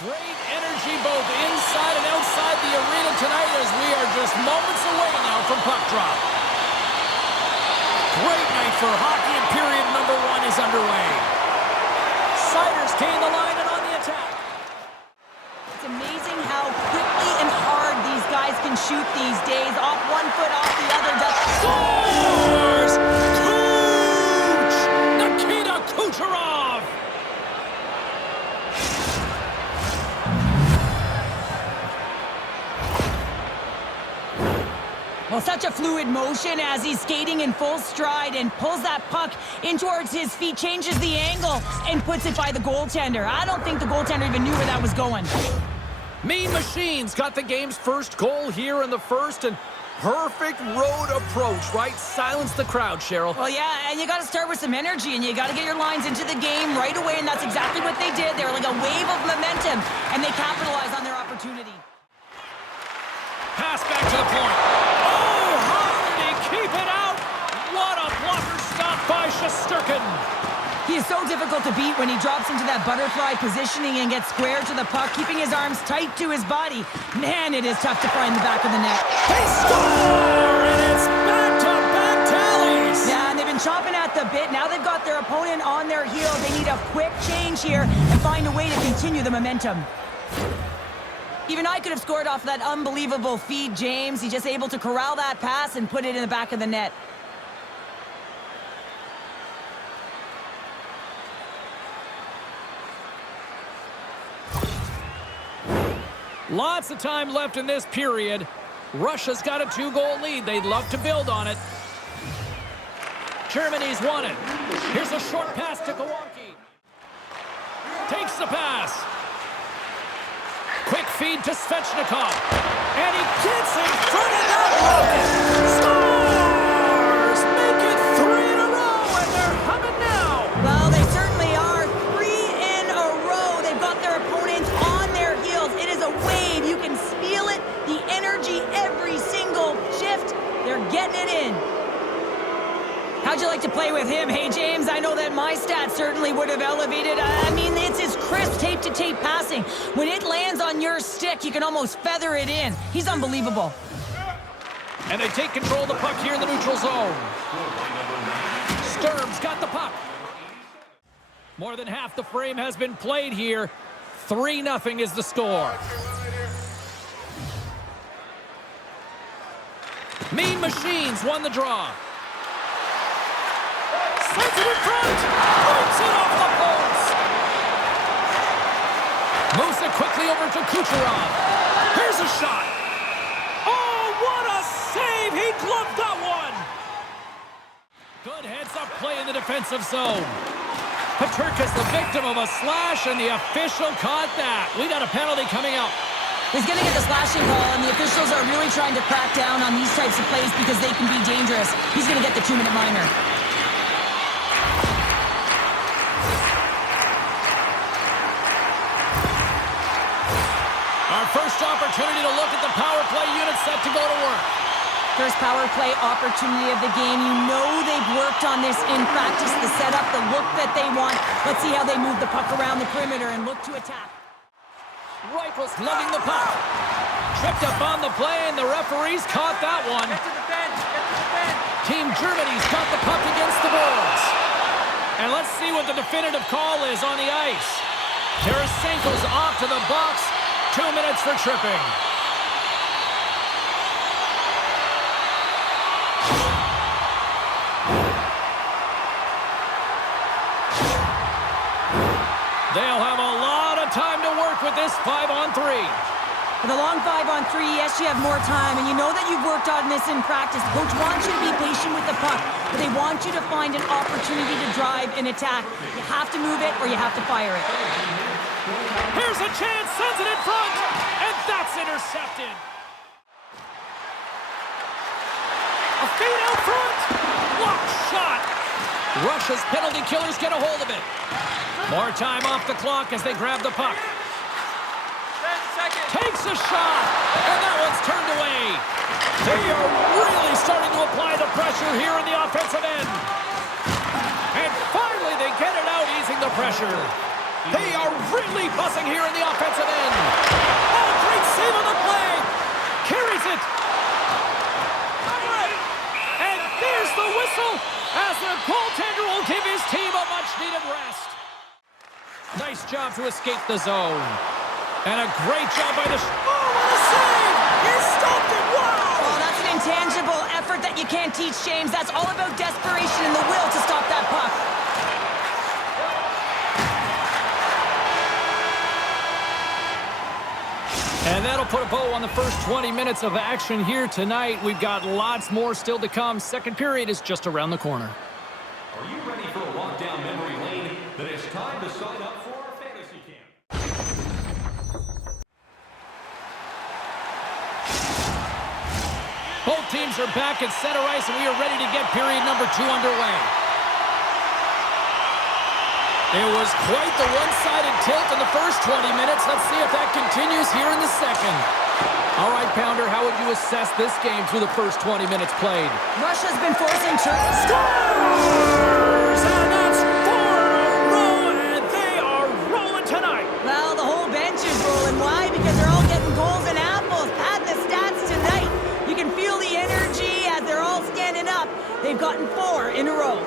Great energy both inside and outside the arena tonight as we are just moments away now from puck drop. Great night for hockey, and period number 1 is underway. Siders gain the line and on the attack. It's amazing how quickly and hard these guys can shoot these days. Off one foot, off the other. Scores! Cooch! Nikita Kucherov! Well, such a fluid motion as he's skating in full stride and pulls that puck in towards his feet, changes the angle, and puts it by the goaltender. I don't think the goaltender even knew where that was going. Mean Machines got the game's first goal here in the first, and perfect road approach, right? Silence the crowd, Cheryl. Well, yeah, and you got to start with some energy, and you got to get your lines into the game right away, and that's exactly what they did. They were like a wave of momentum, and they capitalized on their opportunity. Pass back to the point. Oh, how did he keep it out? What a blocker stop by Shesterkin. He is so difficult to beat when he drops into that butterfly positioning and gets square to the puck, keeping his arms tight to his body. Man, it is tough to find the back of the net. They score, and it's back-to-back tallies. Yeah, and they've been chomping at the bit. Now they've got their opponent on their heels. They need a quick change here and find a way to continue the momentum. Even I could have scored off that unbelievable feed, James. He's just able to corral that pass and put it in the back of the net. Lots of time left in this period. Russia's got a 2-goal lead. They'd love to build on it. Germany's won it. Here's a short pass to Vaukie. Takes the pass. Quick feed to Svechnikov. And he gets in front of that rocket. Scores! Make it 3 in a row, and they're humming now. Well, they certainly are. 3 in a row. They've got their opponents on their heels. It is a wave. You can feel it. The energy every single shift. They're getting it in. How'd you like to play with him? Hey, James, I know that my stats certainly would have elevated. I mean, it's his crisp tape-to-tape passing. When it lands on your stick, you can almost feather it in. He's unbelievable. And they take control of the puck here in the neutral zone. Sturm's got the puck. More than half the frame has been played here. 3-0 is the score. Mean Machines won the draw. Sends it in front! Points it off the post! Moves it quickly over to Kucherov. Here's a shot! Oh, what a save! He gloved that one! Good heads-up play in the defensive zone. Paterka's the victim of a slash, and the official caught that. We got a penalty coming up. He's going to get the slashing call, and the officials are really trying to crack down on these types of plays because they can be dangerous. He's going to get the 2-minute minor. Our first opportunity to look at the power play unit set to go to work. First power play opportunity of the game. You know they've worked on this in practice, the setup, the look that they want. Let's see how they move the puck around the perimeter and look to attack. Reichels lugging the puck. Tripped up on the play, and the referees caught that one. Get to the bench. Get to the bench. Team Germany's got the puck against the boards. And let's see what the definitive call is on the ice. Tarasenko's off to the box. 2 minutes for tripping. They'll have a lot of time to work with this 5-on-3. For the long 5-on-3, yes, you have more time, and you know that you've worked on this in practice. Coach wants you to be patient with the puck, but they want you to find an opportunity to drive and attack. You have to move it or you have to fire it. Here's a chance, sends it in front, and that's intercepted. A feed out front, block shot. Russia's penalty killers get a hold of it. More time off the clock as they grab the puck. 10 seconds. Takes a shot, and that one's turned away. They are really starting to apply the pressure here in the offensive end. And finally they get it out, easing the pressure. They are really buzzing here in the offensive end. Oh, great save on the play. Carries it. And there's the whistle as the goaltender will give his team a much-needed rest. Nice job to escape the zone. And a great job by the... Oh, what a save! He stopped it! Wow! Oh, that's an intangible effort that you can't teach, James. That's all about desperation and the will to stop that puck. And that'll put a bow on the first 20 minutes of action here tonight. We've got lots more still to come. Second period is just around the corner. Are you ready for a walk down memory lane? Then it's time to sign up for our fantasy camp. Both teams are back at center ice, and we are ready to get period number 2 underway. It was quite the one-sided tilt in the first 20 minutes. Let's see if that continues here in the second. All right, Pounder, how would you assess this game through the first 20 minutes played? Russia's been forcing Scores! And that's 4 in a row, and they are rolling tonight. Well, the whole bench is rolling. Why? Because they're all getting goals and apples. Add the stats tonight. You can feel the energy as they're all standing up. They've gotten 4 in a row.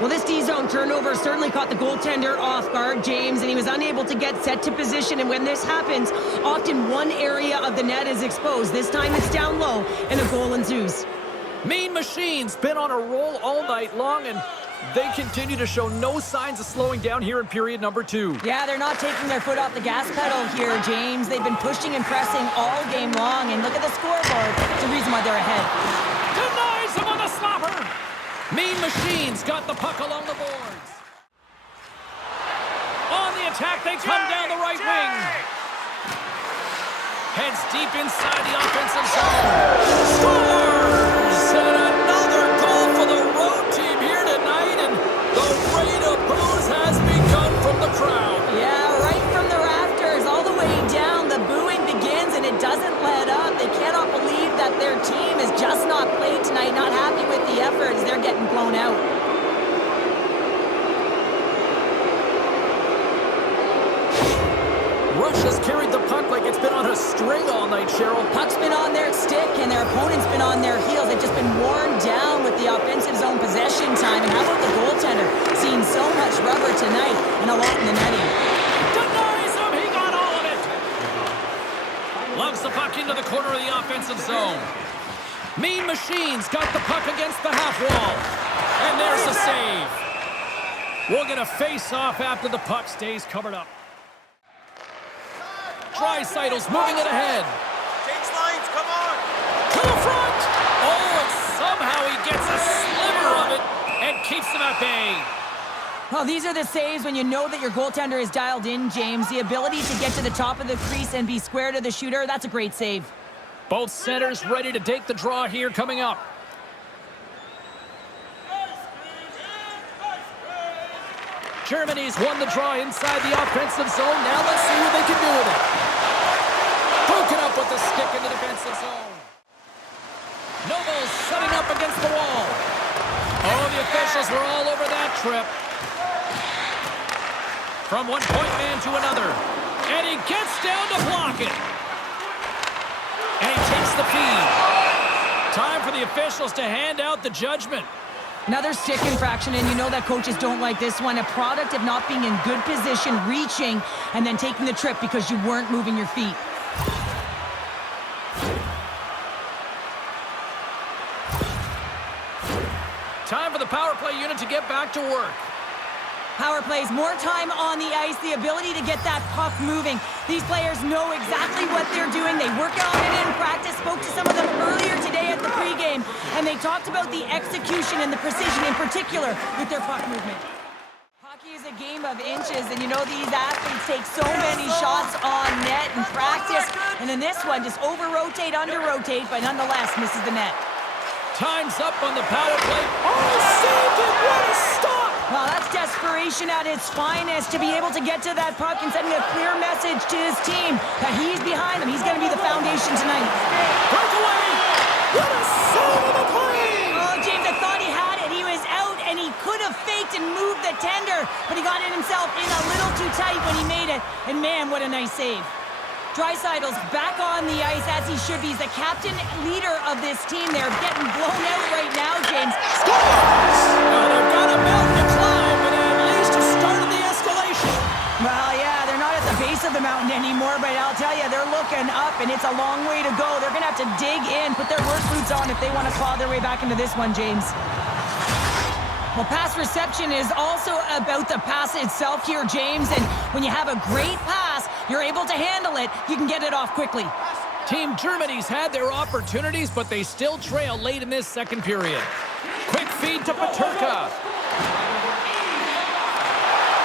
Well, this D-zone turnover certainly caught the goaltender off guard, James, and he was unable to get set to position. And when this happens, often one area of the net is exposed. This time it's down low, and a goal ensues. Mean Machine's been on a roll all night long, and they continue to show no signs of slowing down here in period number 2. Yeah, they're not taking their foot off the gas pedal here, James. They've been pushing and pressing all game long, and look at the scoreboard. It's the reason why they're ahead. Denies him on the slapper. Mean Machine's got the puck along the boards. On the attack, they come down the right wing. Heads deep inside the offensive zone. Scores! And another goal for the road team here tonight, and the rain of boos has begun from the crowd. Yeah, right from the rafters, all the way down, the booing begins, and it doesn't let up. They cannot believe that their team has just not played tonight, not happy with the efforts. They're getting blown out. Russia's carried the puck like it's been on a string all night, Cheryl. Puck's been on their stick, and their opponent's been on their heels. They've just been worn down with the offensive zone possession time. And how about the goaltender? Seeing so much rubber tonight and a lot in the netting. Denies him! He got all of it! Lugs the puck into the corner of the offensive zone. Mean Machine's got the puck against the half wall. And there's the save. We'll get a face-off after the puck stays covered up. Drysaitl's moving it ahead. Change lines, come on! To the front! Oh, and somehow he gets a sliver of it and keeps them at bay. Well, these are the saves when you know that your goaltender is dialed in, James. The ability to get to the top of the crease and be square to the shooter, that's a great save. Both centers ready to take the draw here coming up. Germany's won the draw inside the offensive zone. Now let's see what they can do with it. Broken up with the stick in the defensive zone. Noble's setting up against the wall. Oh, the officials were all over that trip. From one point man to another. And he gets down to block it. And he takes the feed. Time for the officials to hand out the judgment. Another stick infraction, and you know that coaches don't like this one. A product of not being in good position, reaching, and then taking the trip because you weren't moving your feet. Time for the power play unit to get back to work. Power plays, more time on the ice, the ability to get that puck moving. These players know exactly what they're doing. They work on it in practice. Spoke to some of them earlier today at the pregame, and they talked about the execution and the precision in particular with their puck movement. Hockey is a game of inches, and you know these athletes take so many shots on net in practice, and in this one, just over-rotate, under-rotate, but nonetheless misses the net. Time's up on the power play. Oh, saved it! What a stop! Well, that's desperation at its finest, to be able to get to that puck and sending a clear message to his team that he's behind them. He's going to be the foundation tonight. Breakaway! What a save of the play! Oh, James, I thought he had it. He was out, and he could have faked connect and move the tender, but he got in himself in a little too tight when he made it. And man, what a nice save. Dreisaitl's back on the ice as he should be. He's the captain leader of this team. They're getting blown out right now, James. Scores! Well, they've got a mountain to climb, but at least started the escalation. Well, yeah, they're not at the base of the mountain anymore, but I'll tell you, they're looking up, and it's a long way to go. They're going to have to dig in, put their work boots on if they want to claw their way back into this one, James. Well, pass reception is also about the pass itself here, James, and when you have a great pass, you're able to handle it, you can get it off quickly. Team Germany's had their opportunities, but they still trail late in this second period. Quick feed to Paterka.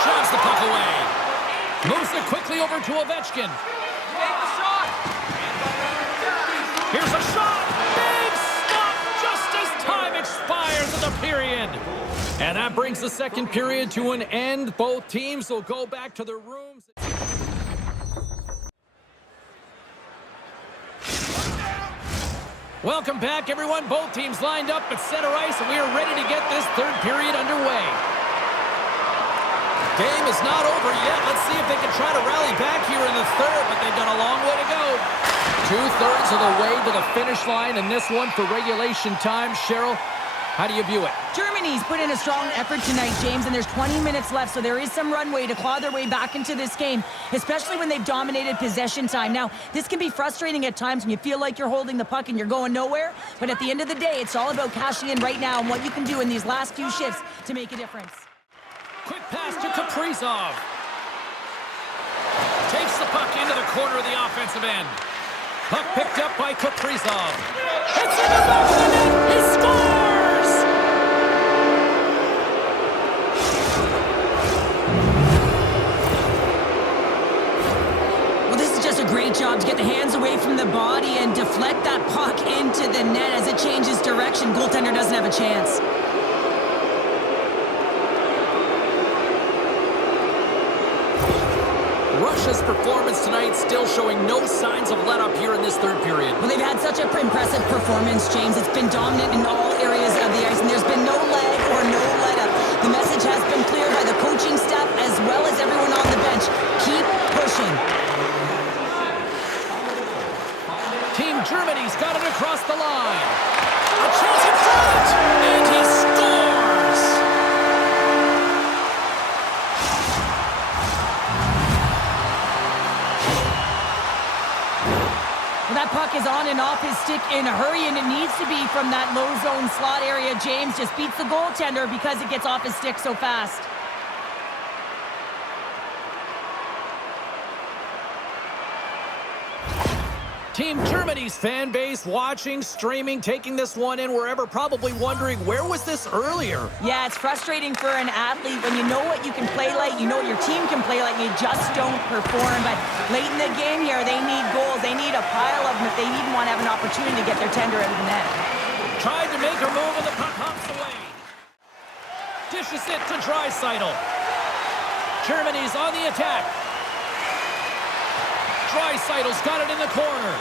Drives the puck away. Moves it quickly over to Ovechkin. Here's a shot. Big stop just as time expires in the period. And that brings the second period to an end. Both teams will go back to their rooms. Welcome back, everyone. Both teams lined up at center ice, and we are ready to get this third period underway. Game is not over yet. Let's see if they can try to rally back here in the third, but they've got a long way to go. 2/3 of the way to the finish line, and this one for regulation time. Cheryl, how do you view it? Germany's put in a strong effort tonight, James, and there's 20 minutes left, so there is some runway to claw their way back into this game, especially when they've dominated possession time. Now, this can be frustrating at times when you feel like you're holding the puck and you're going nowhere, but at the end of the day, it's all about cashing in right now and what you can do in these last few shifts to make a difference. Quick pass to Kaprizov. Takes the puck into the corner of the offensive end. Puck picked up by Kaprizov. It's in the back of the net. He scores! Well, this is just a great job to get the hands away from the body and deflect that puck into the net as it changes direction. Goaltender doesn't have a chance. Russia's performance tonight still showing no signs of let-up here in this third period. Well, they've had such an impressive performance, James. It's been dominant in all areas of the ice, and there's been no lag or no let-up. The message has been clear by the coaching staff as well as everyone on the bench. Keep pushing. Team Germany's got it across the line. A chance in front, and he scores! That puck is on and off his stick in a hurry, and it needs to be from that low zone slot area. James just beats the goaltender because it gets off his stick so fast. Team Germany's fan base watching, streaming, taking this one in wherever, probably wondering, where was this earlier? Yeah, it's frustrating for an athlete when you know what you can play like, you know what your team can play like, and you just don't perform. But late in the game here, they need goals. They need a pile of them if they even want to have an opportunity to get their tender out of the net. Tried to make a move, and the puck hops away. Dishes it to Draisaitl. Germany's on the attack. Draisaitl's got it in the corner.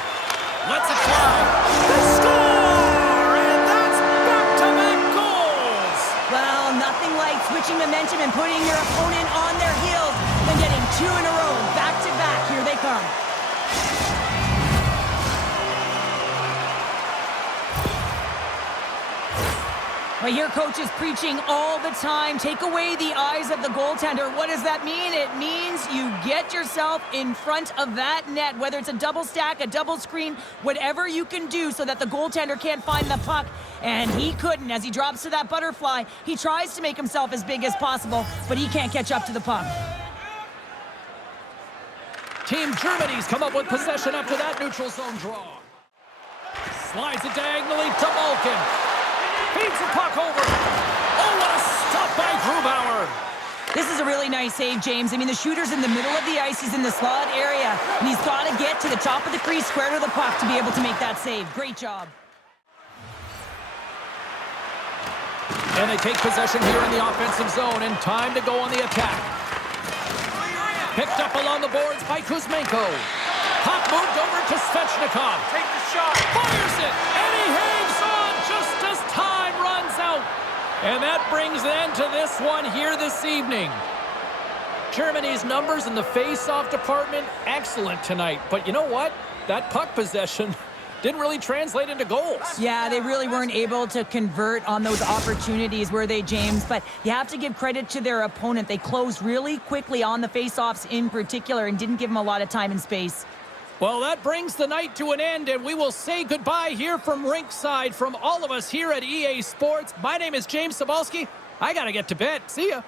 Lets it fly. They score! And that's back-to-back goals! Well, nothing like switching momentum and putting your opponent on their heels than getting two in a row, back-to-back. Here they come. Well, your coach is preaching all the time. Take away the eyes of the goaltender. What does that mean? It means you get yourself in front of that net, whether it's a double stack, a double screen, whatever you can do so that the goaltender can't find the puck. And he couldn't. As he drops to that butterfly, he tries to make himself as big as possible, but he can't catch up to the puck. Team Germany's come up with possession after that neutral zone draw. Slides it diagonally to Malkin. Feeds the puck over. Oh, what a stop by Grubauer. This is a really nice save, James. I mean, the shooter's in the middle of the ice. He's in the slot area, and he's got to get to the top of the crease, square to the puck, to be able to make that save. Great job. And they take possession here in the offensive zone, and time to go on the attack. Picked up along the boards by Kuzmenko. Puck moved over to Svechnikov. Take the shot. Fires it, and he hangs on just as time runs out. And that brings an end to this one here this evening. Germany's numbers in the face-off department, excellent tonight. But you know what? That puck possession didn't really translate into goals. Yeah, they really weren't able to convert on those opportunities, were they, James? But you have to give credit to their opponent. They closed really quickly on the face-offs in particular and didn't give them a lot of time and space. Well, that brings the night to an end, and we will say goodbye here from rinkside from all of us here at EA Sports. My name is James Cebulski. I got to get to bed. See ya.